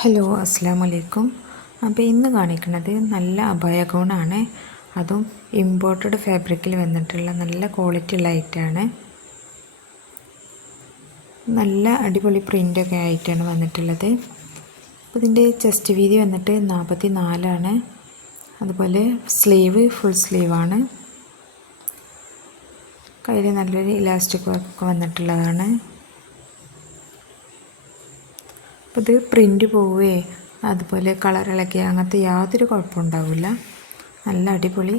Hello അസ്സാം വലൈക്കും അപ്പോൾ ഇന്ന് കാണിക്കുന്നത് നല്ല അഭയ ഗൗണാണ് അതും ഇമ്പോർട്ടഡ് ഫാബ്രിക്കിൽ വന്നിട്ടുള്ള നല്ല ക്വാളിറ്റി ഉള്ള ഐറ്റാണ് നല്ല അടിപൊളി പ്രിന്റൊക്കെ ആയിട്ടാണ് വന്നിട്ടുള്ളത്. അപ്പോൾ ഇതിന്റെ ചെസ്റ്റ് വീതി വന്നിട്ട് നാൽപ്പത്തി നാലാണ് അതുപോലെ സ്ലീവ് ഫുൾ സ്ലീവാണ് കയ്യിൽ നല്ലൊരു ഇലാസ്റ്റിക് വർക്ക് വന്നിട്ടുള്ളതാണ്. അപ്പോൾ ഇത് പ്രിന്റ് പോവേ അതുപോലെ കളർ അങ്ങനത്തെ യാതൊരു കുഴപ്പമുണ്ടാവില്ല നല്ല അടിപൊളി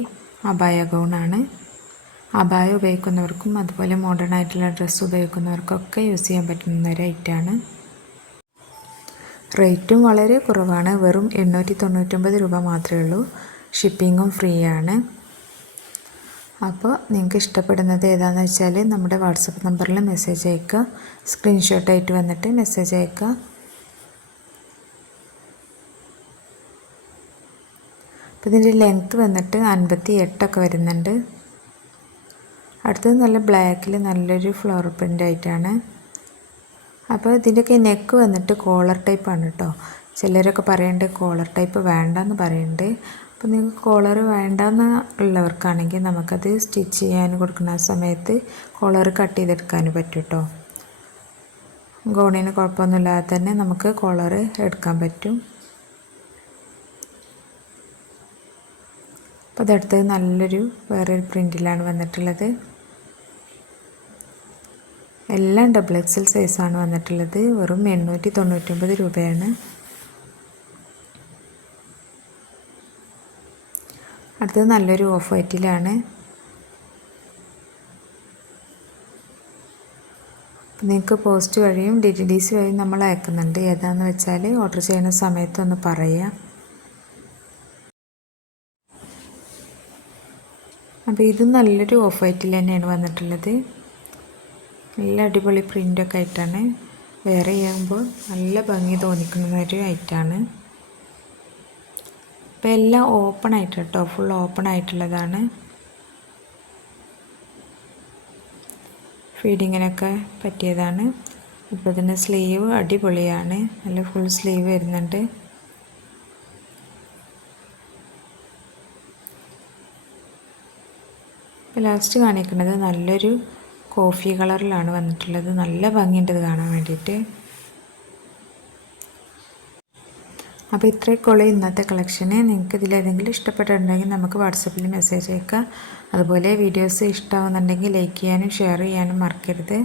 അബായ ഗൗണാണ്. അബായ ഉപയോഗിക്കുന്നവർക്കും അതുപോലെ മോഡേൺ ആയിട്ടുള്ള ഡ്രസ്സ് ഉപയോഗിക്കുന്നവർക്കൊക്കെ യൂസ് ചെയ്യാൻ പറ്റുന്ന ഒരു ഐറ്റാണ് റേറ്റും വളരെ കുറവാണ്. വെറും എണ്ണൂറ്റി തൊണ്ണൂറ്റൊമ്പത് രൂപ മാത്രമേ ഉള്ളൂ. ഷിപ്പിങ്ങും ഫ്രീ ആണ്. അപ്പോൾ നിങ്ങൾക്ക് ഇഷ്ടപ്പെടുന്നത് ഏതാണെന്ന് വെച്ചാൽ നമ്മുടെ വാട്സപ്പ് നമ്പറിൽ മെസ്സേജ് അയക്കുക. സ്ക്രീൻഷോട്ടായിട്ട് വന്നിട്ട് മെസ്സേജ് അയക്കുക. അപ്പോൾ ഇതിന്റെ ലെങ്ത്ത് വന്നിട്ട് അൻപത്തി എട്ടൊക്കെ വരുന്നുണ്ട്. അടുത്തത് നല്ല ബ്ലാക്കിൽ നല്ലൊരു ഫ്ലവർ പ്രിന്റ് ആയിട്ടാണ്. അപ്പോൾ ഇതിന്റെയൊക്കെ നെക്ക് വന്നിട്ട് കോളർ ടൈപ്പാണ് കേട്ടോ ചിലരൊക്കെ പറയുന്നുണ്ട് കോളർ ടൈപ്പ് വേണ്ടെന്ന് പറയുന്നുണ്ട് അപ്പോൾ നിങ്ങൾക്ക് കോളർ വേണ്ടെന്ന് ഉള്ളവർക്കാണെങ്കിൽ നമുക്കത് സ്റ്റിച്ച് ചെയ്യാൻ കൊടുക്കുന്ന സമയത്ത് കോളർ കട്ട് ചെയ്തെടുക്കാൻ പറ്റും കേട്ടോ ഗോണിന് കുഴപ്പമൊന്നുമില്ലാതെ തന്നെ നമുക്ക് കോളർ എടുക്കാൻ പറ്റും. അപ്പോൾ അതടുത്ത് നല്ലൊരു വേറൊരു പ്രിന്റിലാണ് വന്നിട്ടുള്ളത്. എല്ലാം ഡബിൾ എക്സൽ സൈസാണ് വന്നിട്ടുള്ളത്. വെറും എണ്ണൂറ്റി തൊണ്ണൂറ്റൊമ്പത് രൂപയാണ്. അടുത്തത് നല്ലൊരു ഓഫ് വൈറ്റിലാണ് നിങ്ങൾക്ക് പോസ്റ്റ് വഴിയും ഡി ടി ഡി സി വഴിയും നമ്മൾ അയക്കുന്നുണ്ട്. ഏതാണെന്ന് വെച്ചാൽ ഓർഡർ ചെയ്യുന്ന സമയത്തൊന്ന് പറയാം അപ്പോൾ ഇത് നല്ലൊരു ഓഫ് വൈറ്റിൽ തന്നെയാണ് വന്നിട്ടുള്ളത്. നല്ല അടിപൊളി പ്രിന്റൊക്കെ ആയിട്ടാണ്. വേറെ ചെയ്യുമ്പോൾ നല്ല ഭംഗി തോന്നിക്കുന്ന ഒരു ഐറ്റാണ്. അപ്പോൾ എല്ലാം ഓപ്പൺ ആയിട്ട് കേട്ടോ ഫുൾ ഓപ്പൺ ആയിട്ടുള്ളതാണ്. ഫീഡിങ്ങിനൊക്കെ പറ്റിയതാണ്. ഇപ്പോൾ തന്നെ സ്ലീവ് അടിപൊളിയാണ്. നല്ല ഫുൾ സ്ലീവ് വരുന്നുണ്ട്. ലാസ്റ്റ് കാണിക്കുന്നത് നല്ലൊരു കോഫി കളറിലാണ് വന്നിട്ടുള്ളത്. നല്ല ഭംഗിയുണ്ട് കാണാൻ വേണ്ടിയിട്ട്. അപ്പോൾ ഇത്രയൊക്കെയുള്ള ഇന്നത്തെ കളക്ഷന് നിങ്ങൾക്ക് ഇതിലേതെങ്കിലും ഇഷ്ടപ്പെട്ടിട്ടുണ്ടെങ്കിൽ നമുക്ക് വാട്സപ്പിൽ മെസ്സേജ് അയക്കുക അതുപോലെ വീഡിയോസ് ഇഷ്ടമാകുന്നുണ്ടെങ്കിൽ ലൈക്ക് ചെയ്യാനും ഷെയർ ചെയ്യാനും മറക്കരുത്.